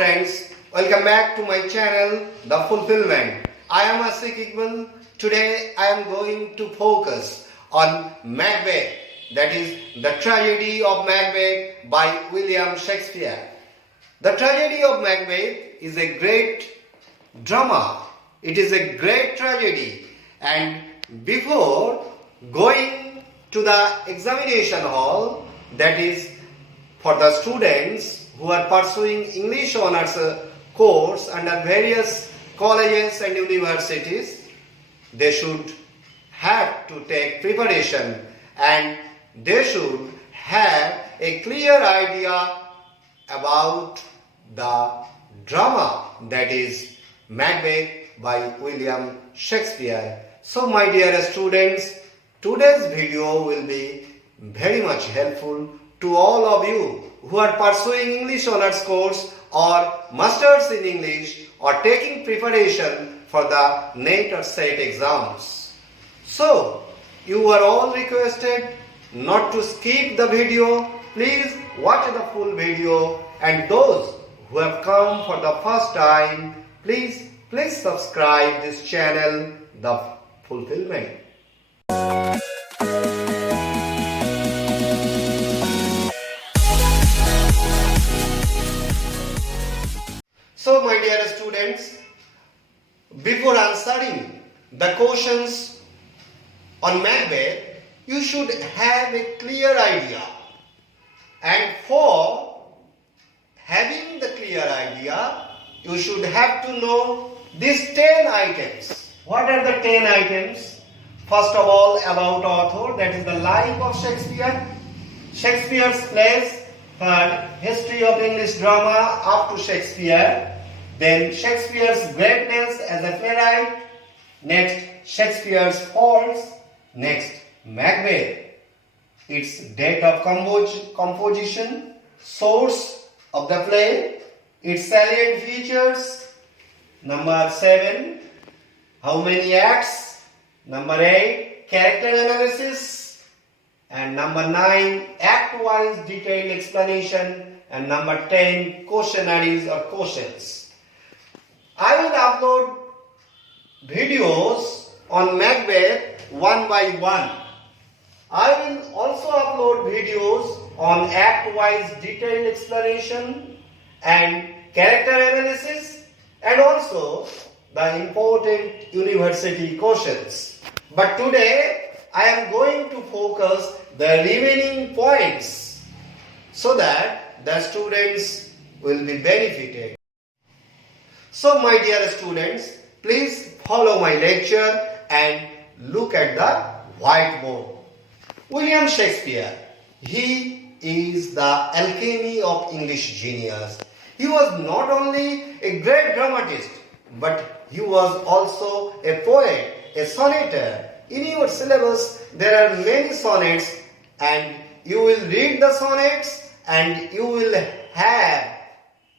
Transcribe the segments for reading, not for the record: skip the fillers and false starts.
friends, welcome back to my channel, The Fulfilment. I am Asik Iqbal. Today I am going to focus on Macbeth, that is the tragedy of Macbeth by William Shakespeare. The tragedy of Macbeth is a great drama. It is a great tragedy, and before going to the examination hall, that is for the students who are pursuing English honors course under various colleges and universities, they should have to take preparation and they should have a clear idea about the drama, that is Macbeth by William Shakespeare. So my dear students, today's video will be very much helpful to all of you who are pursuing English honors course or masters in English or taking preparation for the NET or SET exams. So you are all requested not to skip the video. Please watch the full video, and those who have come for the first time, please subscribe this channel, The Fulfilment. So my dear students, before answering the questions on Macbeth, you should have a clear idea. And for having the clear idea, you should have to know these 10 items. What are the 10 items? First of all, about author, that is the life of Shakespeare, Shakespeare's Place, third, history of English drama up to Shakespeare, then Shakespeare's greatness as a playwright, next Shakespeare's faults, next Macbeth, its date of composition, source of the play, its salient features, number 7, how many acts, number 8, character analysis, and number 9, act-wise detailed explanation, and number 10, questionnaires or questions. I will upload videos on Macbeth one by one. I will also upload videos on act-wise detailed explanation and character analysis, and also the important university questions. But today I am going to focus the remaining points so that the students will be benefited. So my dear students, please follow my lecture and look at the whiteboard. William Shakespeare, he is the alchemy of English genius. He was not only a great dramatist, but he was also a poet, a sonneter. In your syllabus, there are many sonnets, and you will read the sonnets and you will have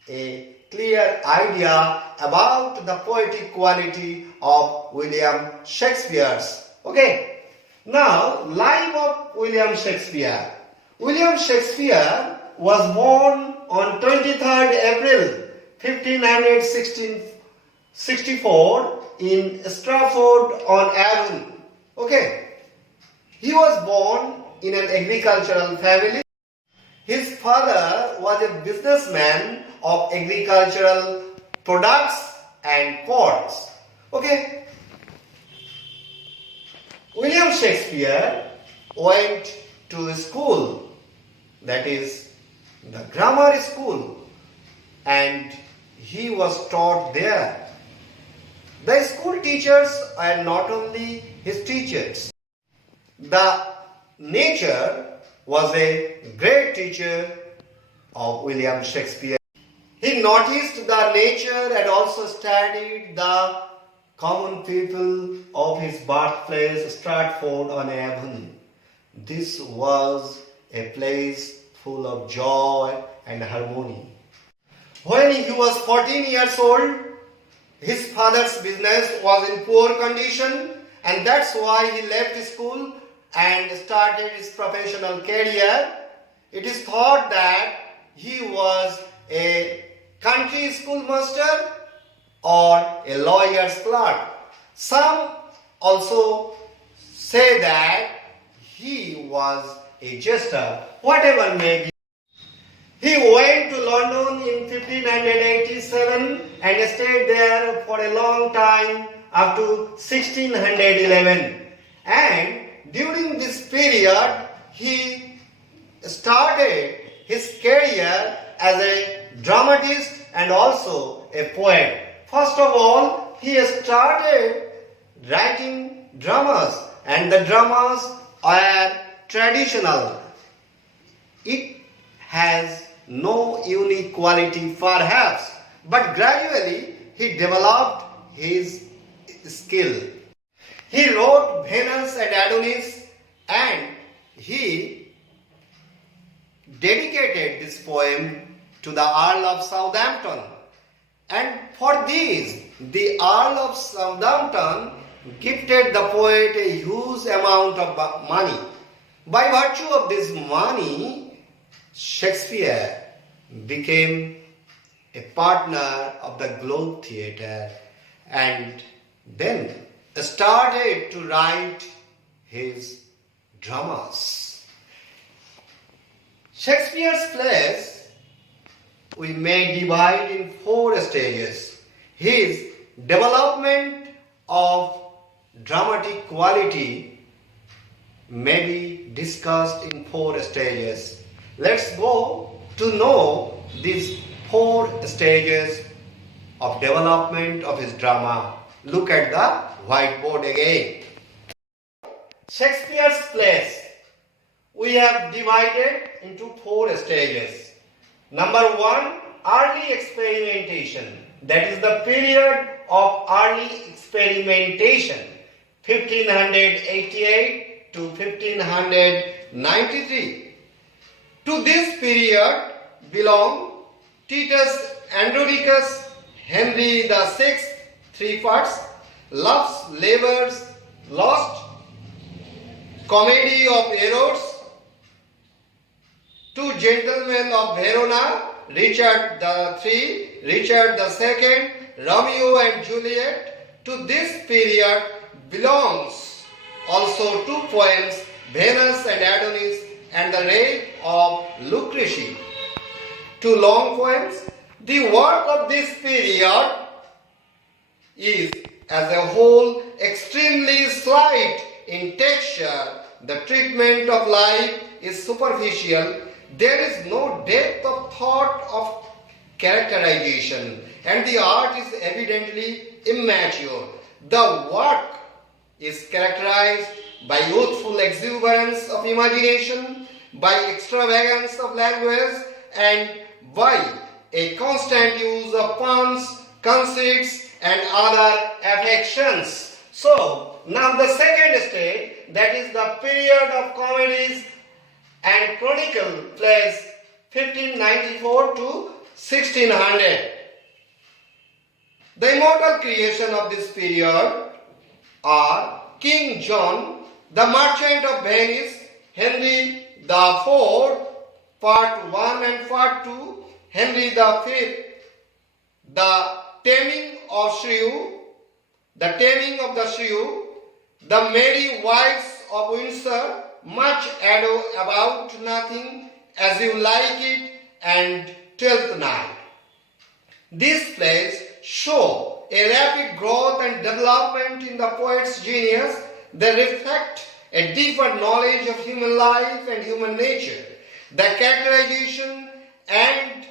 a clear idea about the poetic quality of William Shakespeare's. Okay. Now, life of William Shakespeare. William Shakespeare was born on 23rd April 1564 in Stratford-on-Avon. Okay. He was born in an agricultural family. His father was a businessman of agricultural products and corns. Okay. William Shakespeare went to school, that is the grammar school, and he was taught there. The school teachers are not only his teachers. The nature was a great teacher of William Shakespeare. He noticed the nature and also studied the common people of his birthplace, Stratford-on-Avon. This was a place full of joy and harmony. When he was 14 years old, his father's business was in poor condition, and that's why he left school and started his professional career. It is thought that he was a country schoolmaster, or a lawyer's clerk. Some also say that he was a jester, whatever may be. He went to London in 1587 and stayed there for a long time up to 1611. And during this period, he started his career as a dramatist and also a poet. First of all, he started writing dramas, and the dramas are traditional. It has no unique quality perhaps, but gradually he developed his skill. He wrote Venus and Adonis, and he dedicated this poem to the Earl of Southampton. And for this, the Earl of Southampton gifted the poet a huge amount of money. By virtue of this money, Shakespeare became a partner of the Globe Theatre and then started to write his dramas. Shakespeare's Place we may divide in 4 stages. His development of dramatic quality may be discussed in 4 stages. Let's go to know these 4 stages of development of his drama. Look at the whiteboard again. Shakespeare's Place we have divided into 4 stages. Number 1, early experimentation. That is the period of early experimentation, 1588 to 1593. To this period belong Titus Andronicus, Henry VI, 3 parts, Love's Labours Lost, Comedy of Errors, 2 Gentlemen of Verona, Richard III, Richard II, Romeo and Juliet. To this period belongs also 2 poems, Venus and Adonis and the Rape of Lucrece. 2 long poems. The work of this period is as a whole extremely slight in texture. The treatment of life is superficial. There is no depth of thought of characterization, and the art is evidently immature. The work is characterized by youthful exuberance of imagination, by extravagance of language, and by a constant use of puns, conceits, and other affections. So, now the second stage, that is the period of comedies and chronicle plays, 1594 to 1600. The immortal creation of this period are King John, the Merchant of Venice, Henry IV, Part 1 and Part 2, Henry V, the Taming of the Shrew, the Merry Wives of Windsor, Much Ado About Nothing, As You Like It, and Twelfth Night. These plays show a rapid growth and development in the poet's genius. They reflect a deeper knowledge of human life and human nature. The characterization and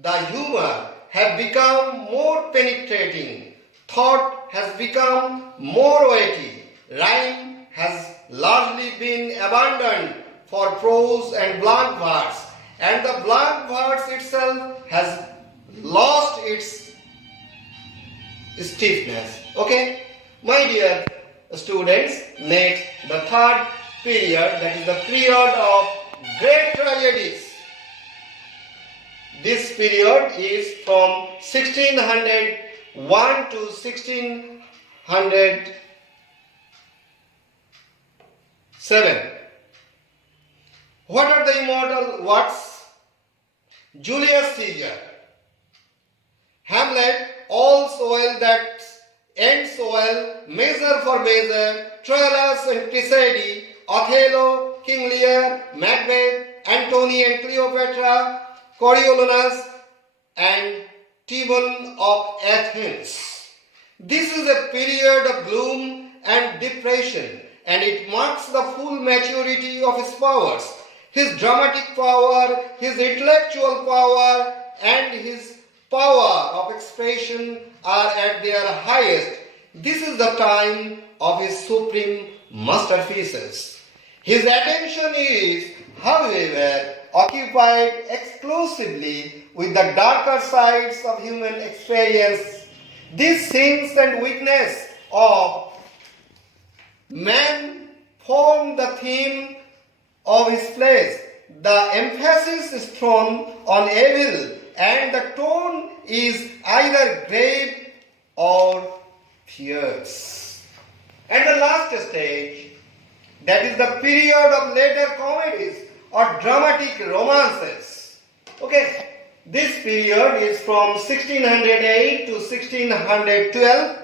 the humor have become more penetrating. Thought has become more weighty. Rhyme has largely been abandoned for prose and blank verse, and the blank verse itself has lost its stiffness. Okay, my dear students, next the third period, that is the period of great tragedies. This period is from 1601 to 1607. What are the immortal works? Julius Caesar, ends well, measure for measure, Troilus and Cresseide, Othello, King Lear, Macbeth, Antony and Cleopatra, Coriolanus and Timon of Athens. This is a period of gloom and depression, and it marks the full maturity of his powers. His dramatic power, his intellectual power, and his power of expression are at their highest. This is the time of his supreme masterpieces. His attention is, however, occupied exclusively with the darker sides of human experience. These sins and weakness of man form the theme of his plays. The emphasis is thrown on evil, and the tone is either grave or fierce. And the last stage, that is the period of later comedies or dramatic romances. Okay, this period is from 1608 to 1612.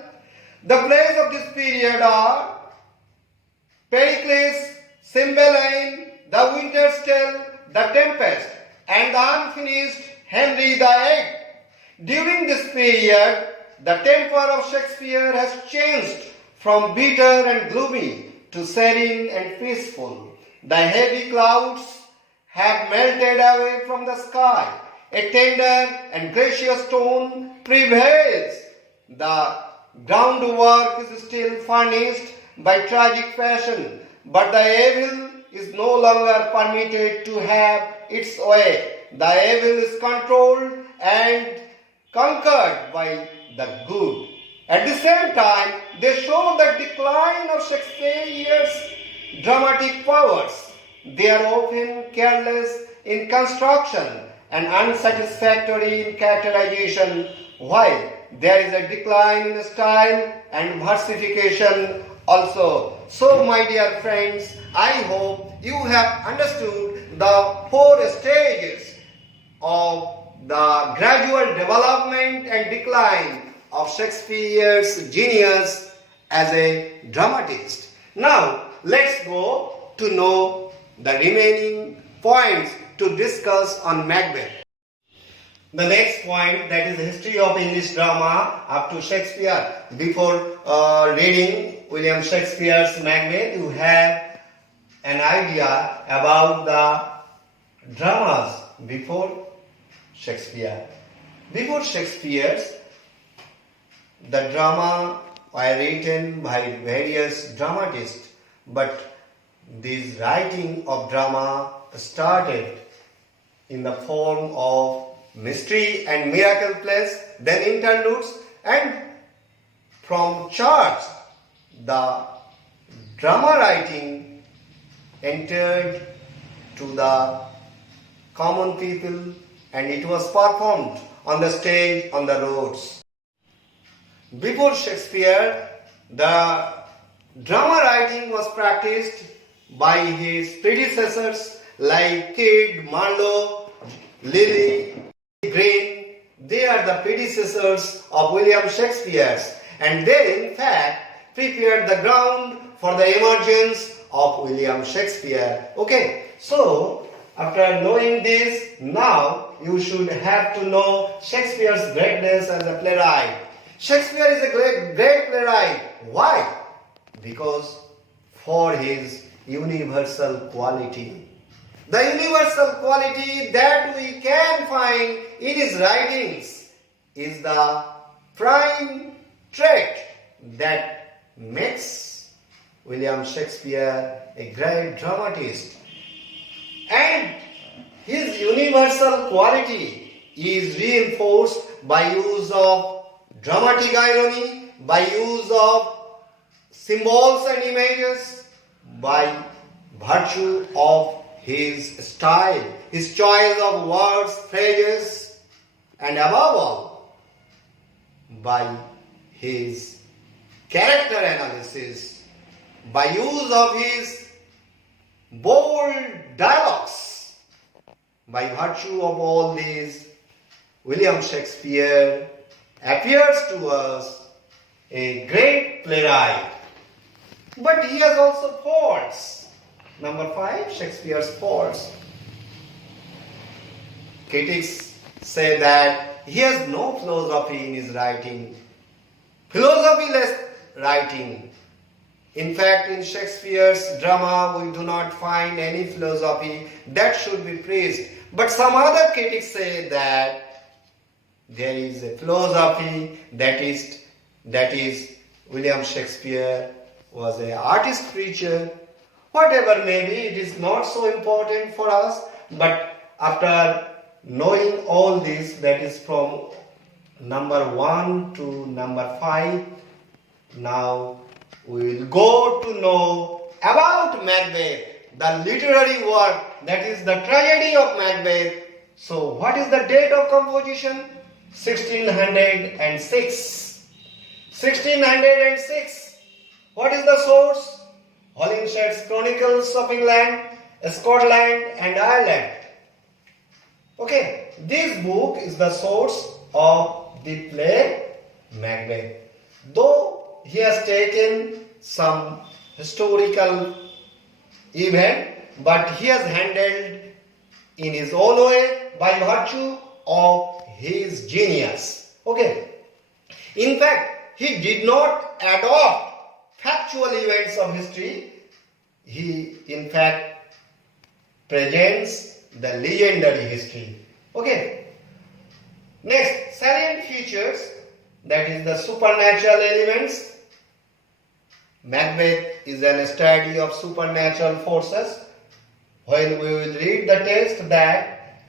The plays of this period are Pericles, Cymbeline, The Winter's Tale, The Tempest, and the unfinished Henry VIII. During this period, the temper of Shakespeare has changed from bitter and gloomy to serene and peaceful. The heavy clouds have melted away from the sky. A tender and gracious tone prevails. The groundwork is still furnished by tragic passion, but the evil is no longer permitted to have its way. The evil is controlled and conquered by the good. At the same time, they show the decline of Shakespeare's dramatic powers. They are often careless in construction and unsatisfactory in characterization, while there is a decline in style and versification also. So, my dear friends, I hope you have understood the 4 stages of the gradual development and decline of Shakespeare's genius as a dramatist. Now, let's go to know the remaining points to discuss on Macbeth. The next point, that is the history of English drama up to Shakespeare. Before reading William Shakespeare's Magnet, you have an idea about the dramas before Shakespeare. Before Shakespeare's, the drama were written by various dramatists, but this writing of drama started in the form of mystery and miracle plays, then interludes, and from charts the drama writing entered to the common people, and it was performed on the stage, on the roads. Before Shakespeare, the drama writing was practiced by his predecessors like Kidd, Marlowe, Lilly, Green. They are the predecessors of William Shakespeare's, and they in fact prepared the ground for the emergence of William Shakespeare. Okay, so after knowing this, now you should have to know Shakespeare's greatness as a playwright. Shakespeare is a great playwright. Why? Because for his universal quality. The universal quality that we can find in his writings is the prime trait that makes William Shakespeare a great dramatist. And his universal quality is reinforced by use of dramatic irony, by use of symbols and images, by virtue of his style, his choice of words, phrases, and above all, by his character analysis, by use of his bold dialogues. By virtue of all these, William Shakespeare appears to us a great playwright. But he has also faults. Number 5, Shakespeare's faults. Critics say that he has no philosophy in his writing. Philosophy-less writing. In fact, in Shakespeare's drama, we do not find any philosophy that should be praised. But some other critics say that there is a philosophy that is William Shakespeare was an artist preacher. Whatever may be, it is not so important for us. But after knowing all this, that is from number 1 to number 5, now we will go to know about Macbeth, the literary work, that is the tragedy of Macbeth. So what is the date of composition? 1606. 1606. What is the source? Holinshed's Chronicles of England, Scotland and Ireland. Okay, this book is the source of the play Macbeth. Though he has taken some historical event, but he has handled in his own way by virtue of his genius. Okay. In fact, he did not adopt factual events of history. He, in fact, presents the legendary history. Okay. Next, salient features, that is the supernatural elements. Macbeth is a study of supernatural forces. When we will read the text that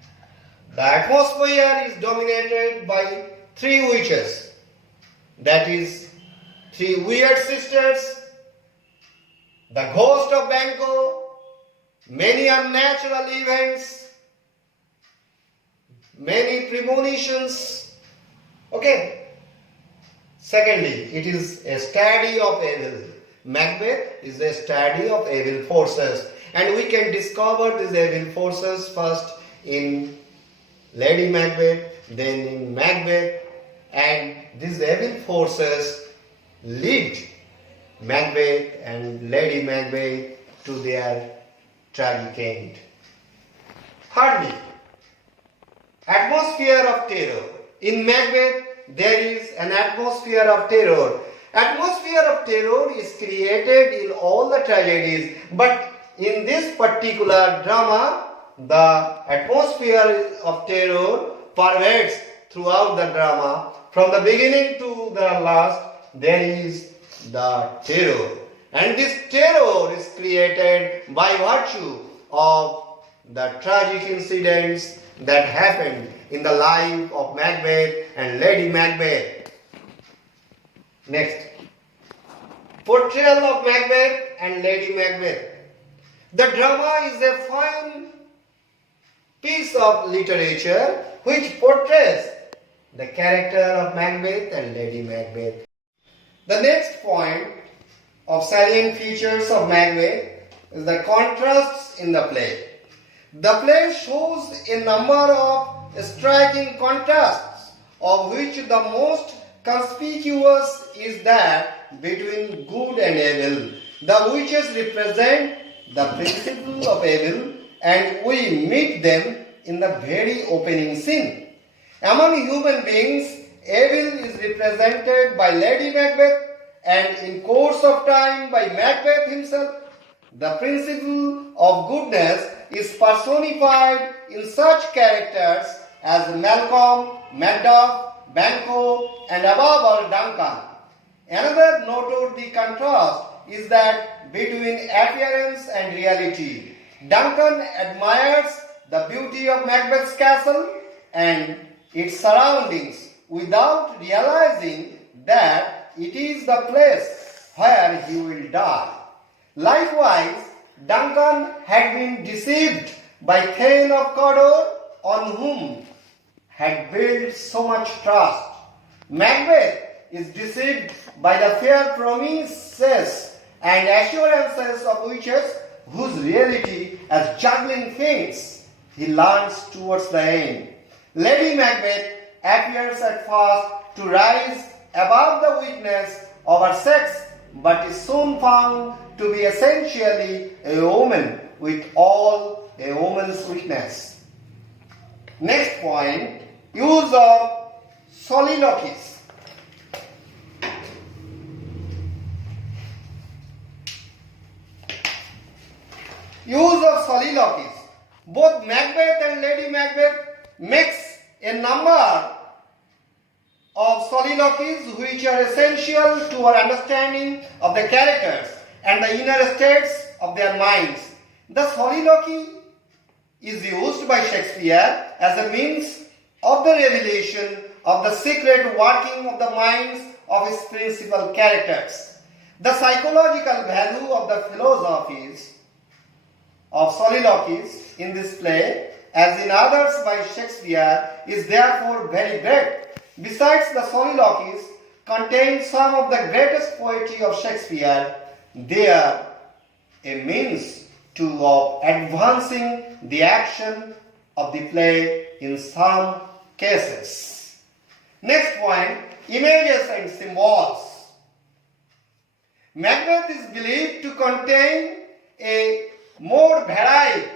the atmosphere is dominated by 3 witches, that is 3 weird sisters, the ghost of Banquo, many unnatural events, many premonitions. Okay. Secondly, it is a study of evil. Macbeth is a study of evil forces, and we can discover these evil forces first in Lady Macbeth, then in Macbeth, and these evil forces lead Macbeth and Lady Macbeth to their tragic end. Thirdly, atmosphere of terror. In Macbeth, there is an atmosphere of terror. Atmosphere of terror is created in all the tragedies, but in this particular drama, the atmosphere of terror pervades throughout the drama. From the beginning to the last, there is the terror. And this terror is created by virtue of the tragic incidents that happened in the life of Macbeth and Lady Macbeth. Next, portrayal of Macbeth and Lady Macbeth. The drama is a fine piece of literature which portrays the character of Macbeth and Lady Macbeth. The next point of salient features of Macbeth is the contrasts in the play. The play shows a number of striking contrasts, of which the most conspicuous is that between good and evil. The witches represent the principle of evil, and we meet them in the very opening scene. Among human beings, evil is represented by Lady Macbeth, and in course of time by Macbeth himself. The principle of goodness is personified in such characters as Malcolm, Macduff, Banquo, and above all Duncan. Another noteworthy contrast is that between appearance and reality. Duncan admires the beauty of Macbeth's castle and its surroundings without realizing that it is the place where he will die. Likewise, Duncan had been deceived by Thane of Cawdor, on whom had built so much trust. Macbeth is deceived by the fair promises and assurances of witches, whose reality as juggling feints he learns towards the end. Lady Macbeth appears at first to rise above the weakness of her sex, but is soon found to be essentially a woman with all a woman's weakness. Next point, use of soliloquies. Use of soliloquies. Both Macbeth and Lady Macbeth mix a number of soliloquies which are essential to our understanding of the characters and the inner states of their minds. The soliloquy is used by Shakespeare as a means of the revelation of the secret working of the minds of his principal characters. The psychological value of the philosophies of soliloquies in this play, as in others by Shakespeare, is therefore very great. Besides, the soliloquies contain some of the greatest poetry of Shakespeare. They are a means of advancing the action of the play in some cases. Next point, images and symbols. Macbeth is believed to contain a more varied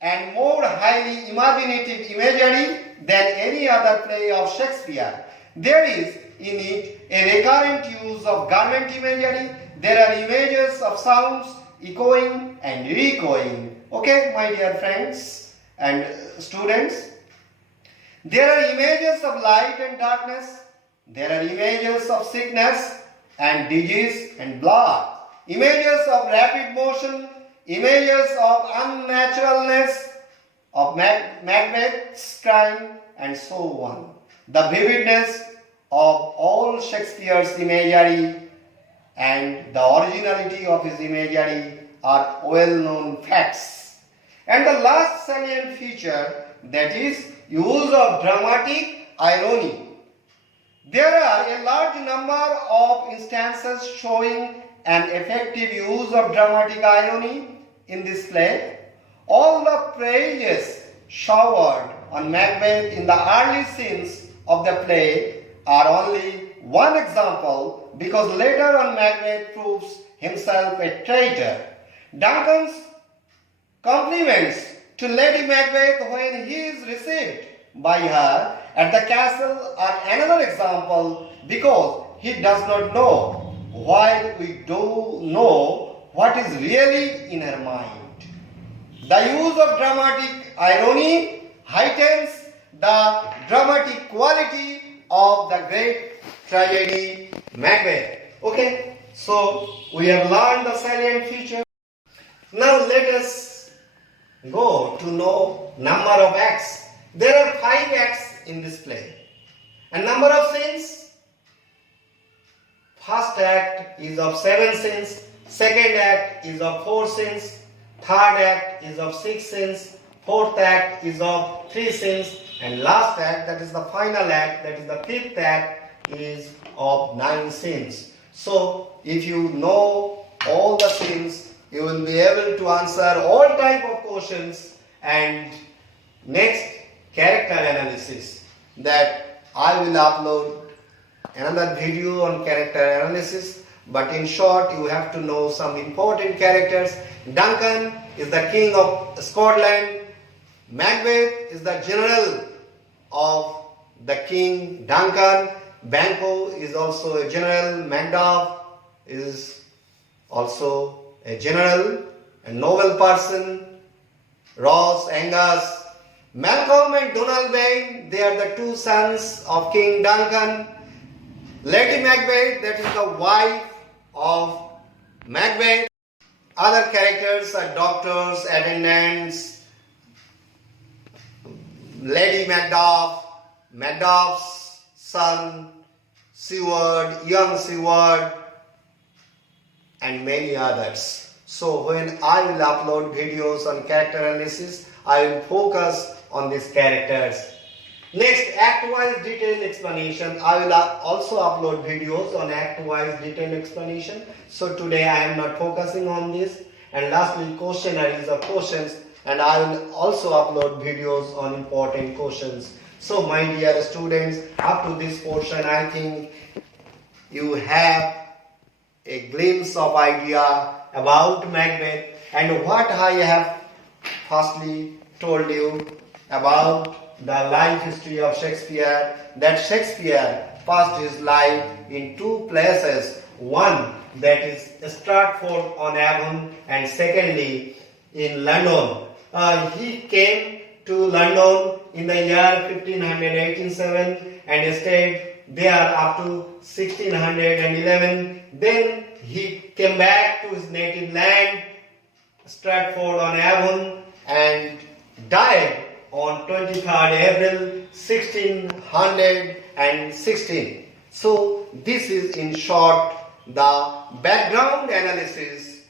and more highly imaginative imagery than any other play of Shakespeare. There is in it a recurrent use of garment imagery. There are images of sounds echoing and re-echoing. Okay, my dear friends and students. There are images of light and darkness. There are images of sickness and disease and blood. Images of rapid motion. Images of unnaturalness, of Macbeth's crime, and so on. The vividness of all Shakespeare's imagery and the originality of his imagery are well-known facts. And the last salient feature, that is use of dramatic irony. There are a large number of instances showing an effective use of dramatic irony in this play. All the praises showered on Macbeth in the early scenes of the play are only one example, because later on Macbeth proves himself a traitor. Duncan's compliments to Lady Macbeth when he is received by her at the castle are another example, because he does not know, while we do know what is really in her mind. The use of dramatic irony heightens the dramatic quality of the great tragedy Macbeth. Okay, so we have learned the salient feature. Now let us go to know number of acts. There are 5 acts in this play. And number of scenes? First act is of 7 scenes. Second act is of 4 scenes. Third act is of 6 scenes. Fourth act is of 3 scenes. And last act, that is the final act, that is the 5th act, is of 9 scenes. So if you know all the scenes, you will be able to answer all type of questions. And next, character analysis, that I will upload another video on character analysis. But in short, you have to know some important characters. Duncan is the king of Scotland. Macbeth is the general of the king Duncan. Banquo is also a general. Macduff is also a general, a noble person. Ross, Angus, Malcolm and Donalbain, they are the 2 sons of King Duncan. Lady Macbeth, that is the wife of Macbeth. Other characters are doctors, attendants, Lady Macduff, Macduff's son, Seward, young Seward, and many others. So when I will upload videos on character analysis, I will focus on these characters. Next, act-wise detailed explanation. I will also upload videos on act-wise detailed explanation. So today I am not focusing on this. And lastly, questionnaires or questions. And I will also upload videos on important questions. So my dear students, up to this portion I think you have a glimpse of idea about Macbeth and what I have firstly told you about the life history of Shakespeare, that Shakespeare passed his life in two places. One, that is Stratford-on-Avon, and secondly in London. He came to London in the year 1587 and stayed there up to 1611. Then he came back to his native land, Stratford-on-Avon, and died on 23rd April 1616. So this is in short the background analysis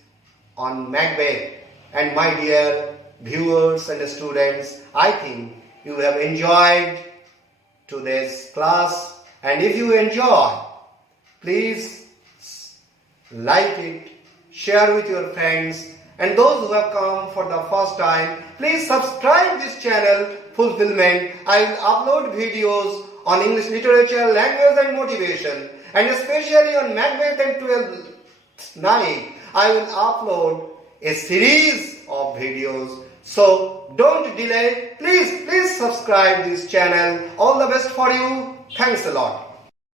on Macbeth. And my dear viewers and students, I think you have enjoyed today's class, and if you enjoy, please like it, share with your friends, and those who have come for the first time, please subscribe this channel Fulfilment. I will upload videos on English literature, language and motivation, and especially on Macbeth and 12th night I will upload a series of videos. So don't delay, please subscribe this channel. All the best for you. Thanks a lot.